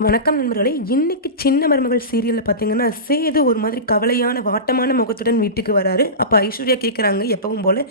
வணக்கம் நண்பர்களே! இன்னைக்கு சின்ன மருமகள் சீரியல்ல பார்த்தீங்கன்னா, சேது ஒரு மாதிரி கவலையான, வாட்டமான முகத்துடன் வீட்டுக்கு வராரு. அப்ப ஐஸ்வர்யா கேட்குறாங்க எப்பவும் போல,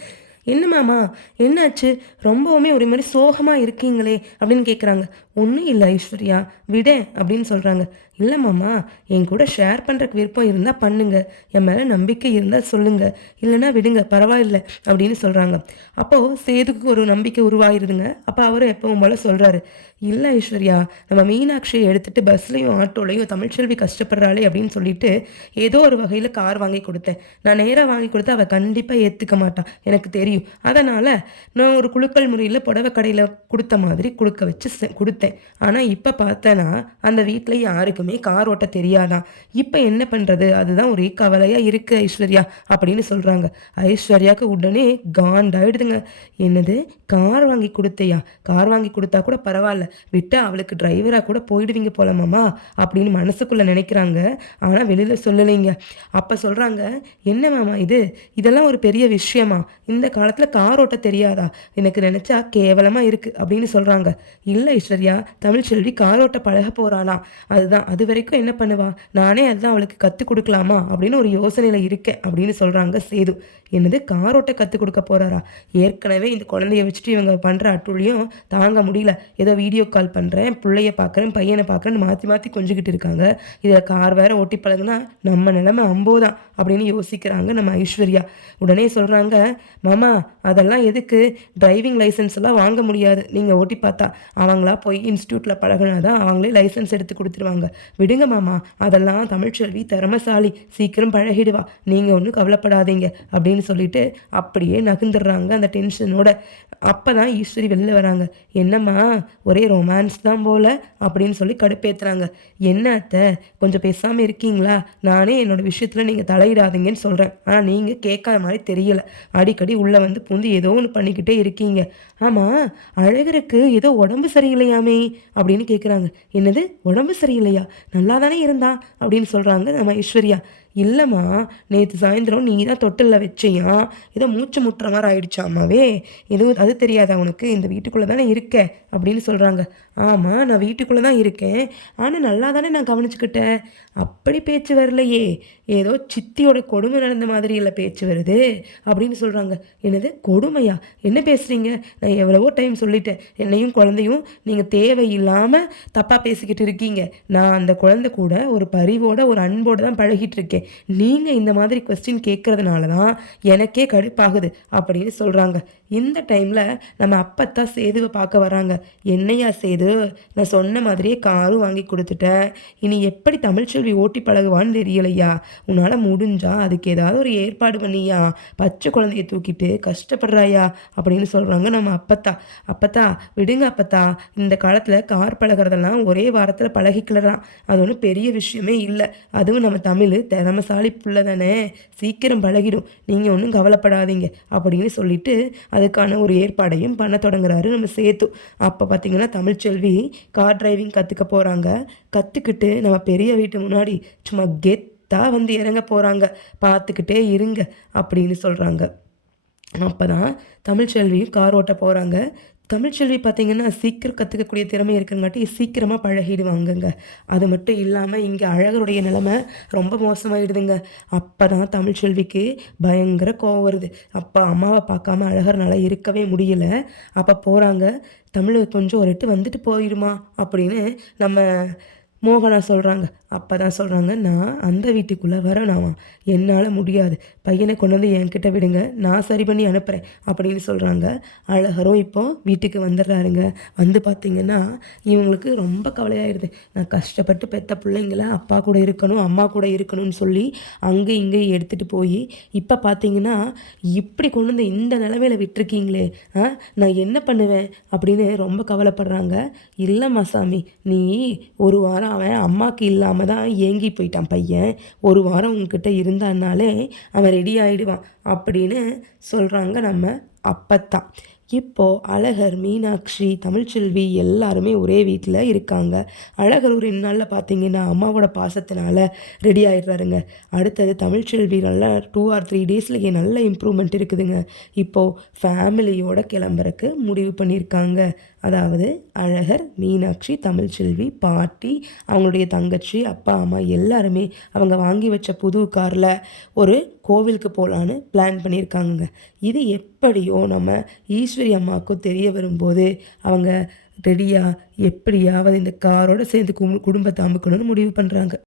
"என்ன மாமா? என்னாச்சு? ரொம்பவுமே ஒரு மாரி சோகமா இருக்கீங்களே!" அப்படின்னு கேட்குறாங்க. "ஒண்ணும் இல்ல ஐஸ்வர்யா, விடேன்" அப்படின்னு சொல்றாங்க. "இல்ல மாமா, என் கூட ஷேர் பண்றக்கு விருப்பம் இருந்தா பண்ணுங்க. என் மேல நம்பிக்கை இருந்தா சொல்லுங்க. இல்லன்னா விடுங்க, பரவாயில்ல" அப்படின்னு சொல்றாங்க. அப்போ சேதுக்கு ஒரு நம்பிக்கை உருவாயிருதுங்க. அப்ப அவரும் எப்பவும் போல சொல்றாரு, "இல்ல ஐஸ்வர்யா, நம்ம மீனாட்சிய எடுத்துட்டு பஸ்லயும், ஆட்டோலயும் தமிழ்ச்செல்வி கஷ்டப்படுறாளே அப்படின்னு சொல்லிட்டு, ஏதோ ஒரு வகையில கார் வாங்கி குடுத்தேன். நான் நேரா வாங்கி குடுத்தா அவ கண்டிப்பா ஏத்துக்க மாட்டா. எனக்கு தெரியும். அதனால நான் ஒரு குலுக்கல் முறையில புடவ கடையில குடுத்த மாதிரி குடுக்க வச்சு குடுத்தேன். ஆனா இப்ப பார்த்தேன்னா, அந்த வீட்ல யாருக்குமே கார் ஓட்ட தெரியாதாம். இப்ப என்ன பண்றது? அதுதான் ஒரே கவலையா இருக்கு ஐஸ்வர்யா" அப்படின்னு சொல்றாங்க. ஐஸ்வர்யாவுக்கு உடனே காண்டாயிடுதுங்க. "என்னது? கார் வாங்கி குடுத்தியா? கார் வாங்கி குடுத்தா கூட பரவால்ல. விட்டா அவளுக்கு டிரைவரா கூட போயிடுவீங்க போல மாமா" அப்படின்னு மனசுக்குள்ள நினைக்கிறாங்க. ஆனா வெளியில சொல்லலைங்க. அப்ப சொல்றாங்க, "என்ன மாமா இது? இதெல்லாம் ஒரு பெரிய விஷயமா? இந்த காலத்துல கார் ஓட்ட தெரியாதா? எனக்கு நினைச்சா கேவலமா இருக்கு" அப்படின்னு சொல்றாங்க. "இல்ல ஐஸ்வர்யா, தமிழ்ச்செல்வி கார் ஓட்ட பழக போறாளாம். அதுதான். அதுவரைக்கும் என்ன பண்ணுவா? நானே அதான் அவளுக்கு கத்துக் குடுக்கலாமா அப்படின்னு ஒரு யோசனையில இருக்கேன்" அப்படின்னு சொல்றாங்க சேது. என்னது, கார் ஓட்ட கத்துக் குடுக்க போறாரா? ஏற்கனவே இந்த குழந்தைய வச்சுட்டு இவங்க பண்ற அட்டூழியம் தாங்க முடியல. ஏதோ வீடியோ கால் பண்றேன், புள்ளைய பார்க்குறேன், பையன பார்க்குறேன்னு மாத்தி மாத்தி கொஞ்சிக்கிட்டு இருக்காங்க. இதில கார் வேற ஓட்டி பழகுனா நம்ம நிலைமை அம்போதான் அப்படின்னு யோசிக்கிறாங்க நம்ம ஐஸ்வர்யா. உடனே சொல்றாங்க, "மாமா, அதெல்லாம் எதுக்கு? டிரைவிங் லைசென்ஸ் எல்லாம் வாங்க முடியாது. நீங்க ஓட்டி பார்த்தா. அவங்களா போய் இன்ஸ்டிடியூட்ல பழகுனா தான் அவங்களே லைசென்ஸ் எடுத்து குடுத்துருவாங்க. விடுங்க மாமா, அதெல்லாம் தமிழ்ச்செல்வி திறமைசாலி. சீக்கிரம் பழகிடுவா. நீங்க ஒண்ணும் கவலைப்படாதீங்க" அப்படின்னு சொல்லிட்டு அப்படியே நகர்ந்துடுறாங்க அந்த டென்ஷனோட. அப்பதான் ஈஸ்வரி வெளில வராங்க. "என்னம்மா, ஒரே ரொமான்ஸ் தான் போல" அப்படின்னு சொல்லி கடுப்பேத்துறாங்க. "என்ன அத்தை, கொஞ்சம் பேசாம இருக்கீங்களா? நானே என்னோட விஷயத்துல நீங்க தலையிடாதீங்கன்னு சொல்றேன். ஆனா நீங்க கேட்காத மாரி தெரியல. அடிக்கடி உள்ள வந்து பூந்து ஏதோ ஒண்ணு பண்ணிக்கிட்டே இருக்கீங்க. ஆமா, அழகருக்கு ஏதோ உடம்பு சரியில்லையாமே?" அப்படின்னு கேட்குறாங்க. "என்னது, உடம்பு சரியில்லையா? நல்லா தானே இருந்தான்" அப்படின்னு சொல்றாங்க நம்ம ஐஸ்வர்யா. "இல்லம்மா, நேத்து சாயந்தரம் நீ தான் தொட்டில்ல வச்சியாம். ஏதோ மூச்சு முட்டுற மாரி ஆயிடுச்சாமாவே. எதுவும் அது தெரியாதா உனக்கு? இந்த வீட்டுக்குள்ள தானே இருக்க" அப்படின்னு சொல்றாங்க. "ஆமா, நான் வீட்டுக்குள்ள தான் இருக்கேன். ஆனா நல்லா தானே நான் கவனிச்சுக்கிட்டேன்." "அப்படி பேச்சு வரலையே. ஏதோ சித்தியோட கொடுமை நடந்த மாதிரி இல்ல பேச்சு வருது" அப்படின்னு சொல்றாங்க. "என்னது கொடுமையா? என்ன பேசுறீங்க? நான் எவ்வளவோ டைம் சொல்லிட்டேன். என்னையும் குழந்தையும் நீங்க தேவையில்லாம தப்பா பேசிக்கிட்டு இருக்கீங்க. நான் அந்த குழந்தை கூட ஒரு பரிவோட, ஒரு அன்போட தான் பழகிட்டு இருக்கேன். நீங்க இந்த மாதிரி கொஸ்டின் கேட்கறதுனால தான் எனக்கே கடுப்பாகுது" அப்படின்னு சொல்றாங்க. இந்த டைம்ல நம்ம அப்பத்தா சேதுவ பார்க்க வராங்க. "என்னய்யா சேது, நான் சொன்ன மாதிரியே காரும் வாங்கி குடுத்துட்டேன். இனி எப்படி தமிழ்ச்செல்வி ஓட்டி பழகுவான்னு தெரியலையா? உன்னால முடிஞ்சா அதுக்கு ஏதாவது ஒரு ஏற்பாடு பண்ணியா? பச்சை குழந்தைய தூக்கிட்டு கஷ்டப்படுறாயா?" அப்படின்னு சொல்றாங்க நம்ம அப்பத்தா. "அப்பத்தா, விடுங்க அப்பத்தா. இந்த காலத்துல கார் பழகுறதெல்லாம் ஒரே வாரத்துல பழகிக்கலாம். அது ஒண்ணும் பெரிய விஷயமே இல்ல. அதுவும் நம்ம தமிழ் திறமைசாலி புள்ள தானே, சீக்கிரம் பழகிடும். நீங்க ஒண்ணும் கவலைப்படாதீங்க" அப்படின்னு சொல்லிட்டு அதுக்கான ஒரு ஏற்பாடையும் பண்ண தொடங்குறாரு நம்ம சேத்து. அப்ப பார்த்தீங்கன்னா, தமிழ்ச்செல்வி கார் டிரைவிங் கத்துக்க போறாங்க. கத்துக்கிட்டு நம்ம பெரிய வீட்டு முன்னாடி சும்மா கெத்தா வந்து இறங்க போறாங்க. "பார்த்துக்கிட்டே இருங்க" அப்படின்னு சொல்றாங்க. அப்பதான் தமிழ்ச்செல்வியும் கார் ஓட்ட போறாங்க. தமிழ்ச்செல்வி பார்த்தீங்கன்னா, சீக்கிரம் கத்துக்கக்கூடிய திறமை இருக்கிறங்காட்டி சீக்கிரமா பழகிடுவாங்கங்க. அது மட்டும் இல்லாம இங்க அழகருடைய நிலைமை ரொம்ப மோசமாயிடுதுங்க. அப்பதான் தமிழ்ச்செல்விக்கு பயங்கர கோவம் வருது. அப்ப அம்மாவ பார்க்காம அழகர்னால இருக்கவே முடியல. அப்ப போறாங்க. "தமிழ் கொஞ்சம் ஒரு எட்டு வந்துட்டு போயிருமா" அப்படின்னு நம்ம மோகனா சொல்றாங்க. அப்பதான் சொல்றாங்க, "நான் அந்த வீட்டுக்குள்ள வரணுமா? என்னால முடியாது. பையன கொண்டு வந்து என்கிட்ட விடுங்க. நான் சரி பண்ணி அனுப்புறேன்" அப்படின்னு சொல்றாங்க. அழகரும் இப்போ வீட்டுக்கு வந்துடுறாருங்க. வந்து பார்த்தீங்கன்னா, இவங்களுக்கு ரொம்ப கவலையாயிடுது. நான் கஷ்டப்பட்டு பெத்த பிள்ளைங்கள அப்பா கூட இருக்கணும், அம்மா கூட இருக்கணும்னு சொல்லி அங்கேயும் இங்கேயும் எடுத்துட்டு போயி, இப்ப பார்த்தீங்கன்னா, இப்படி கொண்டு வந்து இந்த நிலைமையில விட்டுருக்கீங்களே! நான் என்ன பண்ணுவேன்? அப்படின்னு ரொம்ப கவலைப்படுறாங்க. "இல்லம்மா சாமி, நீ ஒரு வாரம் அவன் அம்மாக்கு இல்லாம தான் ஏங்கி போயிட்டான் பையன். ஒரு வாரம் உன்கிட்ட இருந்தான்னாலே அவன் ரெடி ஆயிடுவான்" அப்படின்னு சொல்றாங்க நம்ம அப்பத்தா. இப்போ அழகர், மீனாட்சி, தமிழ்ச்செல்வி எல்லாருமே ஒரே வீட்ல இருக்காங்க. அழகர் ஒரு 2 நாள்ல பார்த்தீங்கன்னா, அம்மாவோட பாசத்தினால ரெடி ஆயிடுறாருங்க. அடுத்தது தமிழ்ச்செல்வி நல்லா 2 ஆர் 3 டேஸ்லயே நல்ல இம்ப்ரூவ்மெண்ட் இருக்குதுங்க. இப்போ ஃபேமிலியோட கிளம்புறக்கு முடிவு பண்ணியிருக்காங்க. அதாவது அழகர், மீனாட்சி, தமிழ்ச்செல்வி, பாட்டி, அவங்களுடைய தங்கச்சி, அப்பா, அம்மா எல்லாருமே அவங்க வாங்கி வச்ச புது காரில் ஒரு கோவிலுக்கு போகலான்னு பிளான் பண்ணியிருக்காங்கங்க. இது எப்படியோ நம்ம ஈஸ்வரி அம்மாவுக்கும் தெரிய வரும்போது அவங்க ரெடியாக எப்படியாவது இந்த காரோட சேர்ந்து குடும்பத்தை அமுக்கணும்னு முடிவு பண்ணுறாங்க.